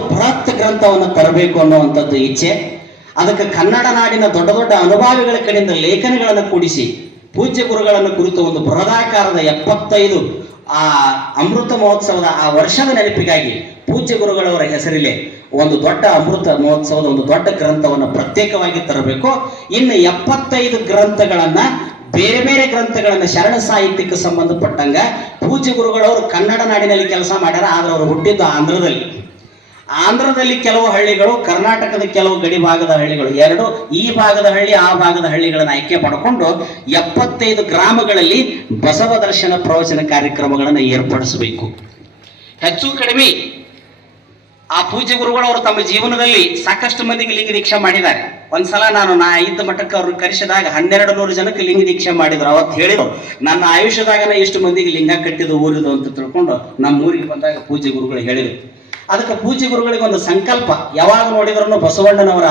ಬೃಹತ್ ಗ್ರಂಥವನ್ನು ತರಬೇಕು ಅನ್ನುವಂಥದ್ದು ಇಚ್ಛೆ. ಅದಕ್ಕೆ ಕನ್ನಡ ನಾಡಿನ ದೊಡ್ಡ ದೊಡ್ಡ ಅನುಭಾವಿಗಳ ಕಡೆಯಿಂದ ಲೇಖನಗಳನ್ನು ಕೂಡಿಸಿ, ಪೂಜ್ಯ ಗುರುಗಳನ್ನು ಕುರಿತು ಒಂದು ಬೃಹದಾಕಾರದ ಎಪ್ಪತ್ತೈದು, ಆ ಅಮೃತ ಮಹೋತ್ಸವದ ಆ ವರ್ಷದ ನೆನಪಿಗಾಗಿ ಪೂಜ್ಯ ಗುರುಗಳವರ ಹೆಸರಿಲೆ ಒಂದು ದೊಡ್ಡ ಅಮೃತ ಮಹೋತ್ಸವದ ಒಂದು ದೊಡ್ಡ ಗ್ರಂಥವನ್ನು ಪ್ರತ್ಯೇಕವಾಗಿ ತರಬೇಕು. ಇನ್ನು ಎಪ್ಪತ್ತೈದು ಗ್ರಂಥಗಳನ್ನ, ಬೇರೆ ಬೇರೆ ಗ್ರಂಥಗಳನ್ನ ಶರಣ ಸಾಹಿತ್ಯಕ್ಕೆ ಸಂಬಂಧಪಟ್ಟಂಗ ಪೂಜ್ಯ ಗುರುಗಳವರು ಕನ್ನಡ ನಾಡಿನಲ್ಲಿ ಕೆಲಸ ಮಾಡ್ಯಾರ, ಆದ್ರೆ ಅವರು ಹುಟ್ಟಿದ್ದು ಆಂಧ್ರದಲ್ಲಿ. ಆಂಧ್ರದಲ್ಲಿ ಕೆಲವು ಹಳ್ಳಿಗಳು, ಕರ್ನಾಟಕದ ಕೆಲವು ಗಡಿ ಭಾಗದ ಹಳ್ಳಿಗಳು, ಎರಡು ಈ ಭಾಗದ ಹಳ್ಳಿ, ಆ ಭಾಗದ ಹಳ್ಳಿಗಳನ್ನು ಆಯ್ಕೆ ಮಾಡಿಕೊಂಡು ಎಪ್ಪತ್ತೈದು ಗ್ರಾಮಗಳಲ್ಲಿ ಬಸವ ದರ್ಶನ ಪ್ರವಚನ ಕಾರ್ಯಕ್ರಮಗಳನ್ನು ಏರ್ಪಡಿಸಬೇಕು. ಹೆಚ್ಚು ಕಡಿಮೆ ಆ ಪೂಜ್ಯ ಅವರು ತಮ್ಮ ಜೀವನದಲ್ಲಿ ಸಾಕಷ್ಟು ಮಂದಿಗೆ ಲಿಂಗ ದೀಕ್ಷೆ ಮಾಡಿದ್ದಾರೆ. ಒಂದ್ಸಲ ನಾನು ನಾ ಇದ್ದ ಮಟ್ಟಕ್ಕೆ ಅವ್ರನ್ನ ಕರೆಸಿದಾಗ ಹನ್ನೆರಡು ನೂರು ಜನಕ್ಕೆ ಲಿಂಗ ದೀಕ್ಷೆ ಮಾಡಿದ್ರು. ಅವತ್ತು ಹೇಳಿದ್ರು, ನನ್ನ ಆಯುಷ್ಯದಾಗನ ಇಷ್ಟು ಮಂದಿಗೆ ಲಿಂಗ ಕಟ್ಟಿದ ಊರಿದು ಅಂತ ತಿಳ್ಕೊಂಡು ನಮ್ಮ ಊರಿಗೆ ಬಂದಾಗ ಪೂಜ್ಯ ಗುರುಗಳು ಹೇಳಿದ್ರು. ಅದಕ್ಕೆ ಪೂಜ್ಯ ಗುರುಗಳಿಗೆ ಒಂದು ಸಂಕಲ್ಪ. ಯಾವಾಗ ನೋಡಿದ್ರು ಬಸವಣ್ಣನವರ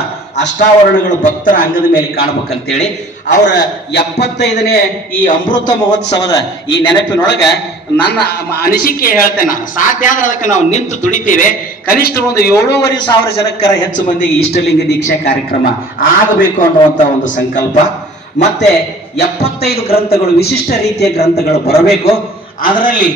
ಅಷ್ಟಾವರಣಗಳು ಭಕ್ತರ ಅಂಗದ ಮೇಲೆ ಕಾಣಬೇಕಂತೇಳಿ, ಅವರ ಎಪ್ಪತ್ತೈದನೇ ಈ ಅಮೃತ ಮಹೋತ್ಸವದ ಈ ನೆನಪಿನೊಳಗೆ ನನ್ನ ಅನಿಸಿಕೆ ಹೇಳ್ತೇನೆ ನಾನು. ಸಾಧ್ಯ ಆದ್ರೆ ಅದಕ್ಕೆ ನಾವು ನಿಂತು ದುಡಿತೇವೆ. ಕನಿಷ್ಠ ಒಂದು ಏಳೂವರೆ ಸಾವಿರ ಜನಕ್ಕರ ಹೆಚ್ಚು ಮಂದಿಗೆ ಇಷ್ಟಲಿಂಗ ದೀಕ್ಷಾ ಕಾರ್ಯಕ್ರಮ ಆಗಬೇಕು ಅನ್ನುವಂತ ಒಂದು ಸಂಕಲ್ಪ. ಮತ್ತೆ ಎಪ್ಪತ್ತೈದು ಗ್ರಂಥಗಳು, ವಿಶಿಷ್ಟ ರೀತಿಯ ಗ್ರಂಥಗಳು ಬರಬೇಕು. ಅದರಲ್ಲಿ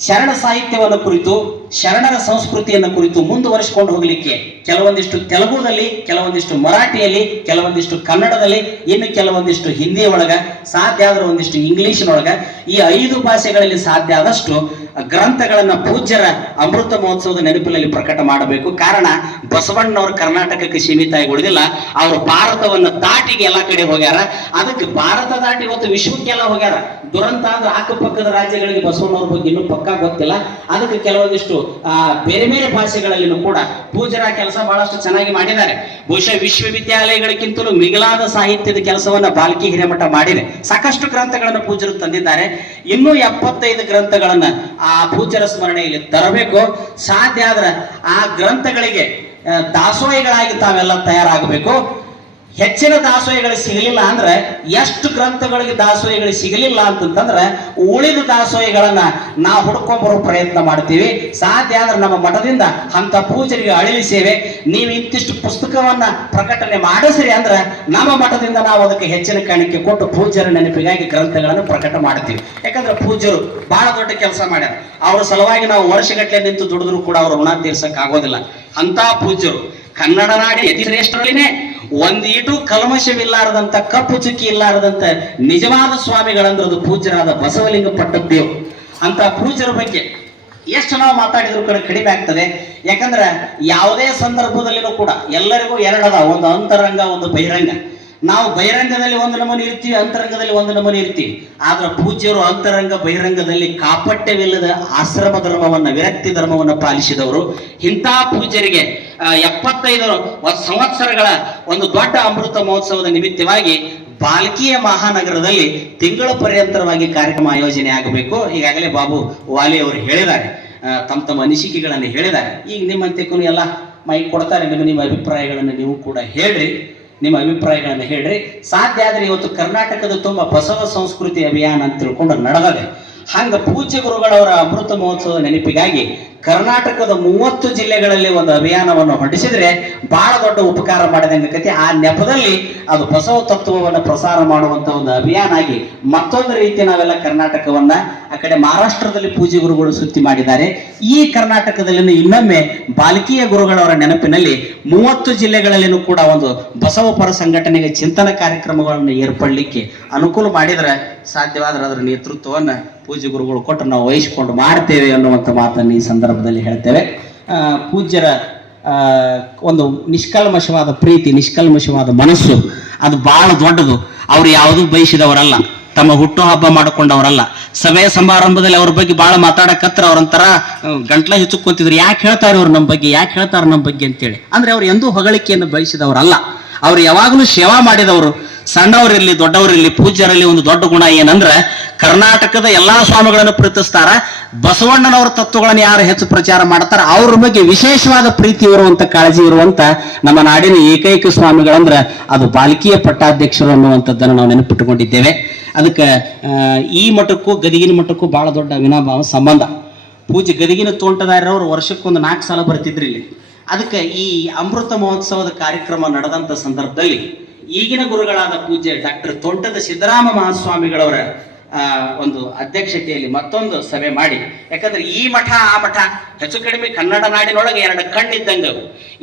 ಶರಣ ಸಾಹಿತ್ಯವನ್ನು ಕುರಿತು ಶರಣರ ಸಂಸ್ಕೃತಿಯನ್ನು ಕುರಿತು ಮುಂದುವರಿಸಿಕೊಂಡು ಹೋಗಲಿಕ್ಕೆ ಕೆಲವೊಂದಿಷ್ಟು ತೆಲುಗುದಲ್ಲಿ, ಕೆಲವೊಂದಿಷ್ಟು ಮರಾಠಿಯಲ್ಲಿ, ಕೆಲವೊಂದಿಷ್ಟು ಕನ್ನಡದಲ್ಲಿ, ಇನ್ನು ಕೆಲವೊಂದಿಷ್ಟು ಹಿಂದಿ ಒಳಗ ಸಾಧ್ಯ ಆದ್ರೆ ಒಂದಿಷ್ಟು ಇಂಗ್ಲಿಷ್ನೊಳಗ ಈ ಐದು ಭಾಷೆಗಳಲ್ಲಿ ಸಾಧ್ಯ ಆದಷ್ಟು ಗ್ರಂಥಗಳನ್ನ ಪೂಜ್ಯರ ಅಮೃತ ಮಹೋತ್ಸವದ ನೆನಪಿನಲ್ಲಿ ಪ್ರಕಟ ಮಾಡಬೇಕು. ಕಾರಣ ಬಸವಣ್ಣವರು ಕರ್ನಾಟಕಕ್ಕೆ ಸೀಮಿತ ಆಗಿ ಉಳಿದಿಲ್ಲ ಅವರು ಭಾರತವನ್ನು ದಾಟಿಗೆ ಎಲ್ಲ ಕಡೆ ಹೋಗ್ಯಾರ. ಅದಕ್ಕೆ ಭಾರತ ದಾಟಿ ಇವತ್ತು ವಿಶ್ವಕ್ಕೆಲ್ಲ ಹೋಗ್ಯಾರ. ದುರಂತ ಅಂದ್ರೆ ಅಕ್ಕಪಕ್ಕದ ರಾಜ್ಯಗಳಿಗೆ ಬಸವಣ್ಣವ್ರ ಬಗ್ಗೆ ಇನ್ನೂ ಪಕ್ಕಾ ಗೊತ್ತಿಲ್ಲ. ಅದಕ್ಕೆ ಕೆಲವೊಂದಿಷ್ಟು ಆ, ಬೇರೆ ಬೇರೆ ಭಾಷೆಗಳಲ್ಲಿನೂ ಕೂಡ ಪೂಜರ ಕೆಲಸ ಬಹಳಷ್ಟು ಚೆನ್ನಾಗಿ ಮಾಡಿದ್ದಾರೆ. ಬಹುಶಃ ವಿಶ್ವವಿದ್ಯಾಲಯಗಳಿಗಿಂತಲೂ ಮಿಗಿಲಾದ ಸಾಹಿತ್ಯದ ಕೆಲಸವನ್ನು ಬಾಲ್ಕಿ ಹಿರೇಮಠ ಮಾಡಿದೆ. ಸಾಕಷ್ಟು ಗ್ರಂಥಗಳನ್ನು ಪೂಜರು ತಂದಿದ್ದಾರೆ. ಇನ್ನೂ ಎಪ್ಪತ್ತೈದು ಗ್ರಂಥಗಳನ್ನು ಆ ಪೂಜರ ಸ್ಮರಣೆಯಲ್ಲಿ ತರಬೇಕು. ಸಾಧ್ಯ ಆದ್ರೆ ಆ ಗ್ರಂಥಗಳಿಗೆ ದಾಸೋಹಿಗಳಾಗಿ ತಾವೆಲ್ಲ ತಯಾರಾಗಬೇಕು. ಹೆಚ್ಚಿನ ದಾಸೋಹಿಗಳು ಸಿಗಲಿಲ್ಲ ಅಂದ್ರೆ ಎಷ್ಟು ಗ್ರಂಥಗಳಿಗೆ ದಾಸೋಹಿಗಳು ಸಿಗಲಿಲ್ಲ ಅಂತಂತಂದ್ರೆ ಉಳಿದ ದಾಸೋಹಿಗಳನ್ನ ನಾವು ಹುಡ್ಕೊಂಬರೋ ಪ್ರಯತ್ನ ಮಾಡ್ತೀವಿ. ಸಾಧ್ಯ ಆದ್ರೆ ನಮ್ಮ ಮಠದಿಂದ ಅಂತ ಪೂಜರಿಗೆ ಅಳಿಲಿ ನೀವು ಇಂತಿಷ್ಟು ಪುಸ್ತಕವನ್ನ ಪ್ರಕಟಣೆ ಮಾಡಿಸ್ರಿ ಅಂದ್ರೆ ನಮ್ಮ ಮಠದಿಂದ ನಾವು ಅದಕ್ಕೆ ಹೆಚ್ಚಿನ ಕಾಣಿಕೆ ಕೊಟ್ಟು ಪೂಜ್ಯರ ನೆನಪಿಗಾಗಿ ಗ್ರಂಥಗಳನ್ನು ಪ್ರಕಟ ಮಾಡ್ತೀವಿ. ಯಾಕಂದ್ರೆ ಪೂಜ್ಯರು ಬಹಳ ದೊಡ್ಡ ಕೆಲಸ ಮಾಡ್ಯಾರ. ಅವ್ರ ಸಲುವಾಗಿ ನಾವು ವರ್ಷಗಟ್ಟಲೆ ನಿಂತು ದುಡಿದ್ರು ಕೂಡ ಅವ್ರ ಋಣ ತೀರ್ಸಕ್ ಆಗೋದಿಲ್ಲ ಅಂತ ಪೂಜ್ಯರು ಕನ್ನಡ ನಾಡಿ ಅತಿ ಶ್ರೇಷ್ಠರಲ್ಲಿನೇ ಒಂದೀಟು ಕಲ್ಮಶವಿಲ್ಲಾರದಂತ, ಕಪ್ಪು ಚುಕ್ಕಿ ಇಲ್ಲಾರದಂತ ನಿಜವಾದ ಸ್ವಾಮಿಗಳಂದ್ರದು ಪೂಜ್ಯರಾದ ಬಸವಲಿಂಗ ಪಟ್ಟದ್ದೇವ್ ಅಂತ ಪೂಜ್ಯರ ಬಗ್ಗೆ ಎಷ್ಟು ನಾವು ಮಾತಾಡಿದ್ರು ಕೂಡ ಕಡಿಮೆ ಆಗ್ತದೆ. ಯಾಕಂದ್ರೆ ಯಾವುದೇ ಸಂದರ್ಭದಲ್ಲಿನೂ ಕೂಡ ಎಲ್ಲರಿಗೂ ಎರಡದ, ಒಂದು ಅಂತರಂಗ, ಒಂದು ಬಹಿರಂಗ. ನಾವು ಬಹಿರಂಗದಲ್ಲಿ ಒಂದು ನಮೂನಿ ಇರ್ತೀವಿ, ಅಂತರಂಗದಲ್ಲಿ ಒಂದು ನಮೂನಿ ಇರ್ತೀವಿ. ಆದ್ರೆ ಪೂಜ್ಯರು ಅಂತರಂಗ, ಬಹಿರಂಗದಲ್ಲಿ ಕಾಪಟ್ಯವಿಲ್ಲದ ಆಶ್ರಮ ಧರ್ಮವನ್ನ, ವಿರಕ್ತಿ ಧರ್ಮವನ್ನ ಪಾಲಿಸಿದವರು ಇಂಥ ಪೂಜ್ಯರಿಗೆ ಎಪ್ಪತ್ತೈದು ಸಂವತ್ಸರಗಳ ಒಂದು ದೊಡ್ಡ ಅಮೃತ ಮಹೋತ್ಸವದ ನಿಮಿತ್ತವಾಗಿ ಬಾಲ್ಕಿಯ ಮಹಾನಗರದಲ್ಲಿ ತಿಂಗಳ ಪರ್ಯಂತರವಾಗಿ ಕಾರ್ಯಕ್ರಮ ಆಯೋಜನೆ ಆಗಬೇಕು. ಈಗಾಗಲೇ ಬಾಬು ವಾಲಿ ಅವರು ಹೇಳಿದ್ದಾರೆ. ತಮ್ಮ ತಮ್ಮ ಅನಿಸಿಕೆಗಳನ್ನು ಹೇಳಿದ್ದಾರೆ. ಈಗ ನಿಮ್ಮಂತೆಕ್ಕೂ ಎಲ್ಲ ಮೈಕ್ ಕೊಡ್ತಾರೆ. ನಿಮ್ಮ ನಿಮ್ಮ ಅಭಿಪ್ರಾಯಗಳನ್ನು ನೀವು ಕೂಡ ಹೇಳ್ರಿ. ನಿಮ್ಮ ಅಭಿಪ್ರಾಯಗಳನ್ನು ಹೇಳ್ರಿ. ಸಾಧ್ಯ ಆದರೆ ಇವತ್ತು ಕರ್ನಾಟಕದ ತುಂಬ ಬಸವ ಸಂಸ್ಕೃತಿ ಅಭಿಯಾನ ಅಂತ ತಿಳ್ಕೊಂಡು ನಡೆದಿದೆ. ಹಂಗ ಪೂಜ್ಯ ಗುರುಗಳವರ ಅಮೃತ ಮಹೋತ್ಸವದ ನೆನಪಿಗಾಗಿ ಕರ್ನಾಟಕದ ಮೂವತ್ತು ಜಿಲ್ಲೆಗಳಲ್ಲಿ ಒಂದು ಅಭಿಯಾನವನ್ನು ಹೊರಡಿಸಿದ್ರೆ ಬಹಳ ದೊಡ್ಡ ಉಪಕಾರ ಮಾಡಿದಂಗತಿ ಆ ನೆಪದಲ್ಲಿ ಅದು ಬಸವ ತತ್ವವನ್ನು ಪ್ರಸಾರ ಮಾಡುವಂತ ಒಂದು ಅಭಿಯಾನ ಆಗಿ ಮತ್ತೊಂದು ರೀತಿ ನಾವೆಲ್ಲ ಕರ್ನಾಟಕವನ್ನ ಆ ಕಡೆ ಮಹಾರಾಷ್ಟ್ರದಲ್ಲಿ ಪೂಜೆ ಗುರುಗಳು ಸುತ್ತಿ ಮಾಡಿದ್ದಾರೆ. ಈ ಕರ್ನಾಟಕದಲ್ಲಿ ಇನ್ನೊಮ್ಮೆ ಬಾಲಕೀಯ ಗುರುಗಳವರ ನೆನಪಿನಲ್ಲಿ ಮೂವತ್ತು ಜಿಲ್ಲೆಗಳಲ್ಲಿನೂ ಕೂಡ ಒಂದು ಬಸವ ಪರ ಸಂಘಟನೆಗೆ ಚಿಂತನ ಕಾರ್ಯಕ್ರಮಗಳನ್ನು ಏರ್ಪಡಲಿಕ್ಕೆ ಅನುಕೂಲ ಮಾಡಿದ್ರೆ ಸಾಧ್ಯವಾದ್ರೆ ಅದರ ನೇತೃತ್ವವನ್ನು ಪೂಜೆ ಗುರುಗಳು ಕೊಟ್ಟು ನಾವು ವಹಿಸಿಕೊಂಡು ಮಾಡ್ತೇವೆ ಅನ್ನುವಂಥ ಮಾತನ್ನು ಈ ಸಂದರ್ಭದಲ್ಲಿ ಹೇಳ್ತೇವೆ. ಪೂಜ್ಯರ ಒಂದು ನಿಷ್ಕಲ್ಮಶವಾದ ಪ್ರೀತಿ, ನಿಷ್ಕಲ್ಮಶವಾದ ಮನಸ್ಸು, ಅದು ಬಹಳ ದೊಡ್ಡದು. ಅವರು ಯಾವುದೂ ಬಯಸಿದವರಲ್ಲ. ತಮ್ಮ ಹುಟ್ಟು ಹಬ್ಬ ಮಾಡಿಕೊಂಡವರಲ್ಲ. ಸಭೆಯ ಸಮಾರಂಭದಲ್ಲಿ ಅವ್ರ ಬಗ್ಗೆ ಬಹಳ ಮಾತಾಡಕತ್ರ ಅವ್ರಂತರ ಗಂಟ್ಲ ಹೆಚ್ಚುಕೊಂತಿದ್ರು ಯಾಕೆ ಹೇಳ್ತಾರೆ ಅವ್ರು ನಮ್ಮ ಬಗ್ಗೆ? ಯಾಕೆ ಹೇಳ್ತಾರೆ ನಮ್ಮ ಬಗ್ಗೆ ಅಂತೇಳಿ. ಅಂದ್ರೆ ಅವ್ರು ಎಂದೂ ಹೊಗಳಿಕೆಯನ್ನು ಬಯಸಿದವರಲ್ಲ. ಅವ್ರು ಯಾವಾಗಲೂ ಸೇವಾ ಮಾಡಿದವರು. ಸಣ್ಣವರಿರ್ಲಿ, ದೊಡ್ಡವರಿರ್ಲಿ, ಪೂಜ್ಯರಲ್ಲಿ ಒಂದು ದೊಡ್ಡ ಗುಣ ಏನಂದ್ರೆ ಕರ್ನಾಟಕದ ಎಲ್ಲಾ ಸ್ವಾಮಿಗಳನ್ನು ಪ್ರೀತಿಸ್ತಾರ, ಬಸವಣ್ಣನವರ ತತ್ವಗಳನ್ನು ಯಾರು ಹೆಚ್ಚು ಪ್ರಚಾರ ಮಾಡ್ತಾರ, ಅವ್ರ ಬಗ್ಗೆ ವಿಶೇಷವಾದ ಪ್ರೀತಿ ಇರುವಂತ, ಕಾಳಜಿ ಇರುವಂತ ನಮ್ಮ ನಾಡಿನ ಏಕೈಕ ಸ್ವಾಮಿಗಳಂದ್ರ ಅದು ಬಾಲ್ಕಿಯ ಪಟ್ಟಾಧ್ಯಕ್ಷರು ಅನ್ನುವಂಥದ್ದನ್ನು ನಾವು ನೆನಪಿಟ್ಟುಕೊಂಡಿದ್ದೇವೆ. ಅದಕ್ಕೆ ಈ ಮಠಕ್ಕೂ, ಗದಿಗಿನ ಮಠಕ್ಕೂ ಬಹಳ ದೊಡ್ಡ ವಿನಾಭಾವ ಸಂಬಂಧ. ಪೂಜೆ ಗದಿಗಿನ ತೋಂಟದಾರರವರು ವರ್ಷಕ್ಕೊಂದು ನಾಲ್ಕು ಸಲ ಬರ್ತಿದ್ರಿ ಇಲ್ಲಿ. ಅದಕ್ಕೆ ಈ ಅಮೃತ ಮಹೋತ್ಸವದ ಕಾರ್ಯಕ್ರಮ ನಡೆದಂತ ಸಂದರ್ಭದಲ್ಲಿ ಈಗಿನ ಗುರುಗಳಾದ ಪೂಜ್ಯ ಡಾಕ್ಟರ್ ತೋಂಟದ ಸಿದ್ದರಾಮ ಮಹಾಸ್ವಾಮಿಗಳವರ ಒಂದು ಅಧ್ಯಕ್ಷತೆಯಲ್ಲಿ ಮತ್ತೊಂದು ಸಭೆ ಮಾಡಿ. ಯಾಕಂದ್ರೆ ಈ ಮಠ, ಆ ಮಠ ಹೆಚ್ಚು ಕಡಿಮೆ ಕನ್ನಡ ನಾಡಿನೊಳಗೆ ಎರಡು ಕಣ್ಣಿದ್ದಂಗೆ.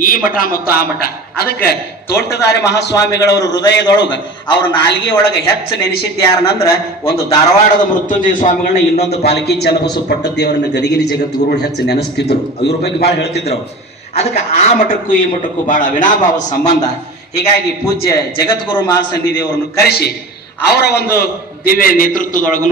ಈ ಮಠ ಮತ್ತು ಆ ಮಠ. ಅದಕ್ಕೆ ತೋಂಟದಾರಿ ಮಹಾಸ್ವಾಮಿಗಳವರ ಹೃದಯದೊಳಗೆ ಅವ್ರ ನಾಲ್ಗೆ ಒಳಗೆ ಹೆಚ್ಚು ನೆನೆಸಿದ್ದು ಯಾರನಂದ್ರ ಒಂದು ಧಾರವಾಡದ ಮೃತ್ಯುಂಜಯ ಸ್ವಾಮಿಗಳನ್ನ ಇನ್ನೊಂದು ಪಾಲಕಿ ಚನ್ನಬಸು ಪಟ್ಟದೇವರನ್ನ ಗದಗಿರಿ ಜಗದ್ಗುರುಗಳು ಹೆಚ್ಚು ನೆನೆಸ್ತಿದ್ರು. ಇವ್ರ ಬಗ್ಗೆ ಭಾಳ ಹೇಳ್ತಿದ್ರು ಅದಕ್ಕೆ ಆ ಮಠಕ್ಕೂ ಈ ಮಠಕ್ಕೂ ಬಹಳ ಅವಿನಾಭಾವ ಸಂಬಂಧ. ಹೀಗಾಗಿ ಪೂಜ್ಯ ಜಗದ್ಗುರು ಮಹಾಸನ್ನಿಧಿಯವರನ್ನು ಕರೆಸಿ ಅವರ ಒಂದು ದಿವ್ಯ ನೇತೃತ್ವದೊಳಗೂ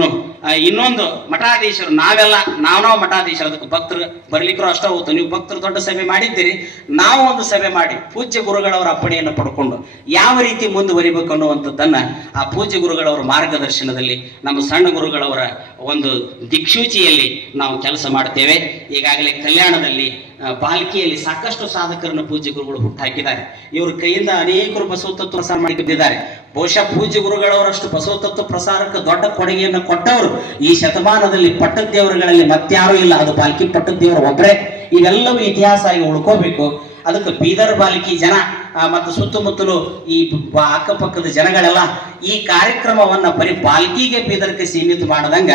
ಇನ್ನೊಂದು ಮಠಾಧೀಶರು, ನಾವೆಲ್ಲ ನಾವು ನಾವು ಮಠಾಧೀಶರು, ಅದಕ್ಕೆ ಭಕ್ತರು ಬರ್ಲಿಕ್ಕರು ಅಷ್ಟೇ ಹೋಗ್ತು ನೀವು ಭಕ್ತರು ದೊಡ್ಡ ಸಭೆ ಮಾಡಿದ್ದೀರಿ, ನಾವು ಒಂದು ಸಭೆ ಮಾಡಿ, ಪೂಜ್ಯ ಗುರುಗಳವರ ಅಪ್ಪಣೆಯನ್ನು ಪಡ್ಕೊಂಡು ಯಾವ ರೀತಿ ಮುಂದುವರಿಬೇಕು ಅನ್ನುವಂಥದ್ದನ್ನು ಆ ಪೂಜ್ಯ ಗುರುಗಳವರ ಮಾರ್ಗದರ್ಶನದಲ್ಲಿ, ನಮ್ಮ ಸಣ್ಣ ಗುರುಗಳವರ ಒಂದು ದಿಕ್ಸೂಚಿಯಲ್ಲಿ ನಾವು ಕೆಲಸ ಮಾಡ್ತೇವೆ. ಈಗಾಗಲೇ ಕಲ್ಯಾಣದಲ್ಲಿ ಬಾಲ್ಕಿಯಲ್ಲಿ ಸಾಕಷ್ಟು ಸಾಧಕರನ್ನು ಪೂಜ್ಯ ಗುರುಗಳು ಹುಟ್ಟಾಕಿದ್ದಾರೆ. ಇವರು ಕೈಯಿಂದ ಅನೇಕರು ಬಸವ ತತ್ವ ಪ್ರಸಾರ ಮಾಡಿಕೊಂಡಿದ್ದಾರೆ ಬಹುಶಃ ಪೂಜ್ಯ ಗುರುಗಳವರಷ್ಟು ಬಸವ ತತ್ವ ಪ್ರಸಾರಕ್ಕೆ ದೊಡ್ಡ ಕೊಡುಗೆಯನ್ನು ಕೊಟ್ಟವರು ಈ ಶತಮಾನದಲ್ಲಿ ಪಟ್ಟದ್ದೇವರುಗಳಲ್ಲಿ ಮತ್ತಾರೂ ಇಲ್ಲ. ಅದು ಬಾಲ್ಕಿ ಪಟ್ಟದ್ದೇವರು ಒಬ್ಬರೇ ಇವೆಲ್ಲವೂ ಇತಿಹಾಸ ಆಗಿ ಉಳ್ಕೋಬೇಕು. ಅದಕ್ಕೆ ಬೀದರ್ ಬಾಲಿಕಿ ಜನ ಮತ್ತು ಸುತ್ತಮುತ್ತಲು ಈ ಅಕ್ಕಪಕ್ಕದ ಜನಗಳೆಲ್ಲ ಈ ಕಾರ್ಯಕ್ರಮವನ್ನ ಬರೀ ಬಾಲ್ಕಿಗೆ ಬೀದರ್ಗೆ ಸೀಮಿತ ಮಾಡದಂಗ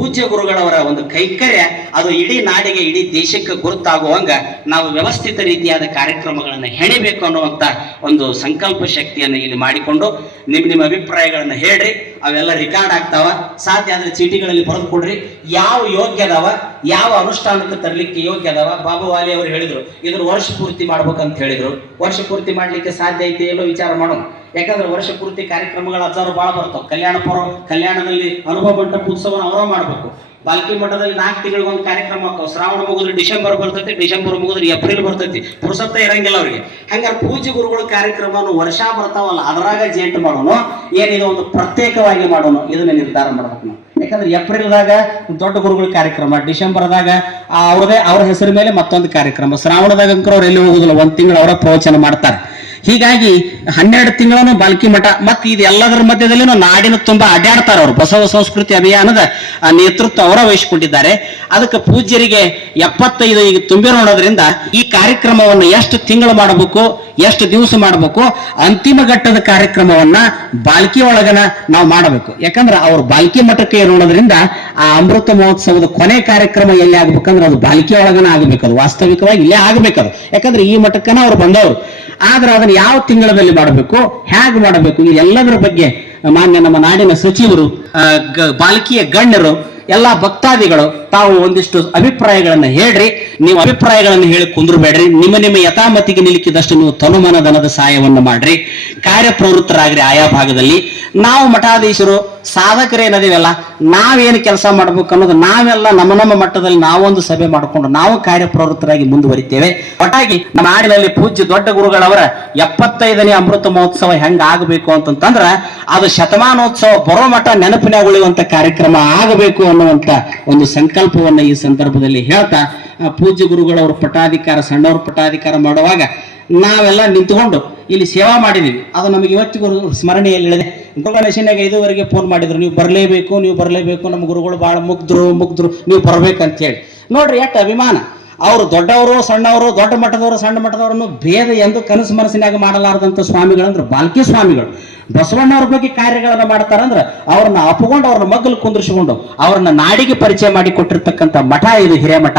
ಪೂಜ್ಯ ಗುರುಗಳವರ ಒಂದು ಕೈಕರ್ಯ ಅದು ಇಡೀ ನಾಡಿಗೆ, ಇಡೀ ದೇಶಕ್ಕೆ ಗುರುತಾಗುವಂಗ ನಾವು ವ್ಯವಸ್ಥಿತ ರೀತಿಯಾದ ಕಾರ್ಯಕ್ರಮಗಳನ್ನು ಹೆಣಿಬೇಕು ಅನ್ನುವಂಥ ಒಂದು ಸಂಕಲ್ಪ ಶಕ್ತಿಯನ್ನು ಇಲ್ಲಿ ಮಾಡಿಕೊಂಡು ನಿಮ್ಮ ನಿಮ್ಮ ಅಭಿಪ್ರಾಯಗಳನ್ನು ಹೇಳ್ರಿ, ಅವೆಲ್ಲ ರೆಕಾರ್ಡ್ ಆಗ್ತಾವ. ಸಾಧ್ಯ ಆದ್ರೆ ಚೀಟಿಗಳಲ್ಲಿ ಬರೆದು ಕೊಡ್ರಿ. ಯಾವ ಯೋಗ್ಯ ಅದಾವ? ಯಾವ ಅನುಷ್ಠಾನಕ್ಕೆ ತರಲಿಕ್ಕೆ ಯೋಗ್ಯ ಅದಾವ? ಬಾಬು ವಾಲಿ ಅವರು ಹೇಳಿದರು, ಇದ್ರ ವರ್ಷ ಪೂರ್ತಿ ಮಾಡ್ಬೇಕಂತ ಹೇಳಿದರು. ವರ್ಷ ಪೂರ್ತಿ ಮಾಡ್ಲಿಕ್ಕೆ ಸಾಧ್ಯ ಐತೆ ಎಲ್ಲೋ ವಿಚಾರ ಮಾಡೋಣ. ಯಾಕಂದ್ರೆ ವರ್ಷ ಪೂರ್ತಿ ಕಾರ್ಯಕ್ರಮಗಳ ಹಜಾರು ಭಾಳ ಬರ್ತಾವೆ. ಕಲ್ಯಾಣ ಪರ್ವ ಕಲ್ಯಾಣದಲ್ಲಿ ಅನುಭವ ಮಂಟಪ ಉತ್ಸವನ ಅವರ ಮಾಡ್ಬೇಕು. ಬಾಲ್ಕಿ ಮಠದಲ್ಲಿ ನಾಲ್ಕು ತಿಂಗಳಿಗೆ ಒಂದು ಕಾರ್ಯಕ್ರಮ ಆಗ್ತಾವ ಶ್ರಾವಣ ಮುಗಿದ್ರೆ ಡಿಸೆಂಬರ್ ಬರ್ತೈತಿ, ಡಿಸೆಂಬರ್ ಮುಗಿದ್ರೆ ಏಪ್ರಿಲ್ ಬರ್ತೈತಿ. ಪುರುಸತ್ತ ಇರಂಗಿಲ್ಲ ಅವ್ರಿಗೆ. ಹಂಗಾರೆ ಪೂಜೆ ಗುರುಗಳ ಕಾರ್ಯಕ್ರಮವನ್ನು ವರ್ಷ ಬರ್ತಾವಲ್ಲ, ಅದರಾಗ ಜೇಂಟ್ ಮಾಡೋಣ ಏನಿದು ಒಂದು ಪ್ರತ್ಯೇಕವಾಗಿ ಮಾಡೋಣ ಇದನ್ನ ನಿರ್ಧಾರ ಮಾಡ್ಬೇಕು ಯಾಕಂದ್ರೆ ಏಪ್ರಿಲ್ದಾಗ ದೊಡ್ಡ ಗುರುಗಳ ಕಾರ್ಯಕ್ರಮ, ಡಿಸೆಂಬರ್ದಾಗ ಅವ್ರದೇ ಅವ್ರ ಹೆಸರು ಮೇಲೆ ಮತ್ತೊಂದು ಕಾರ್ಯಕ್ರಮ. ಶ್ರಾವಣದಾಗ ಅಂಕರ ಅವ್ರು ಎಲ್ಲಿ ಹೋಗುದಿಲ್ಲ, ಒಂದು ತಿಂಗಳು ಅವರ ಪ್ರವಚನ ಮಾಡ್ತಾರೆ. ಹೀಗಾಗಿ ಹನ್ನೆರಡು ತಿಂಗಳನ್ನು ಬಾಲ್ಕಿ ಮಠ, ಮತ್ತೆ ಇದೆಲ್ಲದರ ಮಧ್ಯದಲ್ಲಿ ನಾಡಿನ ತುಂಬಾ ಅಡ್ಡಾಡ್ತಾರ ಅವರು. ಬಸವ ಸಂಸ್ಕೃತಿ ಅಭಿಯಾನದ ನೇತೃತ್ವ ಅವರ ವಹಿಸಿಕೊಂಡಿದ್ದಾರೆ. ಅದಕ್ಕೆ ಪೂಜ್ಯರಿಗೆ ಎಪ್ಪತ್ತೈದು ಈಗ ತುಂಬಿರೋದ್ರಿಂದ ಈ ಕಾರ್ಯಕ್ರಮವನ್ನು ಎಷ್ಟು ತಿಂಗಳು ಮಾಡಬೇಕು, ಎಷ್ಟು ದಿವಸ ಮಾಡಬೇಕು, ಅಂತಿಮ ಘಟ್ಟದ ಕಾರ್ಯಕ್ರಮವನ್ನ ಬಾಲ್ಕಿ ಒಳಗನ ನಾವು ಮಾಡಬೇಕು. ಯಾಕಂದ್ರೆ ಅವರು ಬಾಲ್ಕಿ ಮಠಕ್ಕೆ ನೋಡೋದ್ರಿಂದ ಆ ಅಮೃತ ಮಹೋತ್ಸವದ ಕೊನೆ ಕಾರ್ಯಕ್ರಮ ಎಲ್ಲಿ ಆಗ್ಬೇಕಂದ್ರೆ ಅದು ಬಾಲ್ಕಿ ಒಳಗನ ಆಗಬೇಕದು ವಾಸ್ತವಿಕವಾಗಿ ಇಲ್ಲೇ ಆಗ್ಬೇಕದು ಯಾಕಂದ್ರೆ ಈ ಮಠಕ್ಕನ ಅವ್ರು ಬಂದವರು. ಆದ್ರೆ ಅದನ್ನ ಯಾವ ತಿಂಗಳಲ್ಲಿ ಮಾಡಬೇಕು? ಹೇಗೆ ಮಾಡಬೇಕು? ಇದೆಲ್ಲದರ ಬಗ್ಗೆ ಮಾನ್ಯ ನಮ್ಮ ನಾಡಿನ ಸಚಿವರು ಬಾಲ್ಕಿಯ ಗಣ್ಯರು ಎಲ್ಲಾ ಭಕ್ತಾದಿಗಳು, ತಾವು ಒಂದಿಷ್ಟು ಅಭಿಪ್ರಾಯಗಳನ್ನ ಹೇಳ್ರಿ. ನೀವು ಅಭಿಪ್ರಾಯಗಳನ್ನು ಹೇಳಿ ಕುಂದ್ರಬೇಡ್ರಿ. ನಿಮ್ಮ ನಿಮ್ಮ ಯಥಾಮತಿಗೆ ನಿಲುಕಿದಷ್ಟು ನೀವು ತನುಮನ ಧನದ ಸಹಾಯವನ್ನ ಮಾಡ್ರಿ. ಕಾರ್ಯಪ್ರವೃತ್ತರಾಗ್ರಿ ಆಯಾ ಭಾಗದಲ್ಲಿ. ನಾವು ಮಠಾಧೀಶರು ಸಾಧಕರೇನದಿವೆಲ್ಲ ನಾವೇನು ಕೆಲಸ ಮಾಡ್ಬೇಕು ಅನ್ನೋದು ನಾವೆಲ್ಲ ನಮ್ಮ ನಮ್ಮ ಮಟ್ಟದಲ್ಲಿ ನಾವೊಂದು ಸಭೆ ಮಾಡಿಕೊಂಡು ನಾವು ಕಾರ್ಯಪ್ರವೃತ್ತರಾಗಿ ಮುಂದುವರಿತೇವೆ. ಒಟ್ಟಾಗಿ ನಮ್ಮ ನಾಡಿನಲ್ಲಿ ಪೂಜ್ಯ ದೊಡ್ಡ ಗುರುಗಳವರ ಎಪ್ಪತ್ತೈದನೇ ಅಮೃತ ಮಹೋತ್ಸವ ಹೆಂಗ ಆಗಬೇಕು ಅಂತಂತಂದ್ರ, ಅದು ಶತಮಾನೋತ್ಸವ ಬರೋ ಮಠ ನೆನಪಿನ ಉಳಿಯುವಂತ ಕಾರ್ಯಕ್ರಮ ಆಗಬೇಕು ಅನ್ನುವಂತ ಒಂದು ಸಂಕಲ್ಪವನ್ನ ಈ ಸಂದರ್ಭದಲ್ಲಿ ಹೇಳ್ತಾ ಪೂಜ್ಯ ಗುರುಗಳವರು ಪಟ್ಟಾಧಿಕಾರ, ಸಣ್ಣವ್ರ ಪಟ್ಟಾಧಿಕಾರ ಮಾಡುವಾಗ ನಾವೆಲ್ಲ ನಿಂತುಕೊಂಡು ಇಲ್ಲಿ ಸೇವಾ ಮಾಡಿದೀವಿ. ಅದು ನಮಗೆ ಇವತ್ತಿಗೂ ಸ್ಮರಣೆಯಲ್ಲಿ ಇಳಿದೆ ಗಣೇಶನಾಗ ಇದುವರೆಗೆ ಫೋನ್ ಮಾಡಿದ್ರು. ನೀವು ಬರಲೇಬೇಕು ನೀವು ಬರಲೇಬೇಕು, ನಮ್ಮ ಗುರುಗಳು ಭಾಳ ಮುಗ್ದ್ರು ಮುಗ್ದ್ರು, ನೀವು ಬರ್ಬೇಕಂತ ಹೇಳಿ ನೋಡ್ರಿ, ಎಷ್ಟು ಅಭಿಮಾನ. ಅವರು ದೊಡ್ಡವರು, ಸಣ್ಣವರು, ದೊಡ್ಡ ಮಟ್ಟದವರು, ಸಣ್ಣ ಮಟ್ಟದವರನ್ನು ಭೇದ ಎಂದು ಕನಸು ಮನಸ್ಸಿನಾಗ ಮಾಡಲಾರದಂತ ಸ್ವಾಮಿಗಳಂದ್ರೆ ಬಾಲ್ಕಿ ಸ್ವಾಮಿಗಳು. ಬಸವಣ್ಣವ್ರ ಬಗ್ಗೆ ಕಾರ್ಯಗಳನ್ನ ಮಾಡ್ತಾರಂದ್ರ ಅವ್ರನ್ನ ಅಪ್ಕೊಂಡು ಅವ್ರನ್ನ ಮಗ್ಗಲು ಕುಂದ್ರಿಸಿಕೊಂಡು ಅವ್ರನ್ನ ನಾಡಿಗೆ ಪರಿಚಯ ಮಾಡಿ ಕೊಟ್ಟಿರ್ತಕ್ಕಂಥ ಮಠ ಇದು ಹಿರೇಮಠ.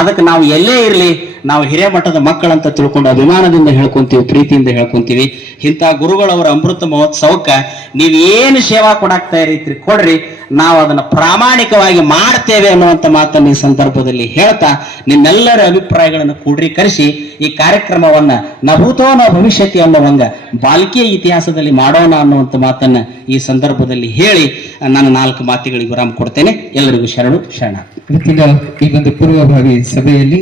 ಅದಕ್ಕೆ ನಾವು ಎಲ್ಲೇ ಇರಲಿ, ನಾವು ಹಿರೇಮಠದ ಮಕ್ಕಳಂತ ತಿಳ್ಕೊಂಡು ಅಭಿಮಾನದಿಂದ ಹೇಳ್ಕೊಂತೀವಿ, ಪ್ರೀತಿಯಿಂದ ಹೇಳ್ಕೊಂತೀವಿ. ಇಂಥ ಗುರುಗಳವರ ಅಮೃತ ಮಹೋತ್ಸವಕ್ಕೆ ನೀವು ಏನು ಸೇವಾ ಕೊಡಾಕ್ತಾ ಇರೀತ್ರಿ ಕೊಡ್ರಿ, ನಾವು ಅದನ್ನು ಪ್ರಾಮಾಣಿಕವಾಗಿ ಮಾಡ್ತೇವೆ ಅನ್ನುವಂಥ ಮಾತನ್ನು ಈ ಸಂದರ್ಭದಲ್ಲಿ ಹೇಳ್ತಾ ನಿಮ್ಮೆಲ್ಲರ ಅಭಿಪ್ರಾಯಗಳನ್ನು ಕೂಡ್ರೀಕರಿಸಿ ಈ ಕಾರ್ಯಕ್ರಮವನ್ನ ನಭೂತೋ ನ ಭವಿಷ್ಯತಿ ಅನ್ನುವಂಗ ಬಾಲ್ಕಿಯ ಇತಿಹಾಸದಲ್ಲಿ ಮಾಡೋಣ ಅನ್ನುವಂಥ ಮಾತನ್ನ ಈ ಸಂದರ್ಭದಲ್ಲಿ ಹೇಳಿ ನಾನು ನಾಲ್ಕು ಮಾತುಗಳಿಗೆ ವಿರಾಮ ಕೊಡ್ತೇನೆ. ಎಲ್ಲರಿಗೂ ಶರಣು, ಶರಣ. ಈ ಒಂದು ಪೂರ್ವಭಾವಿ ಸಭೆಯಲ್ಲಿ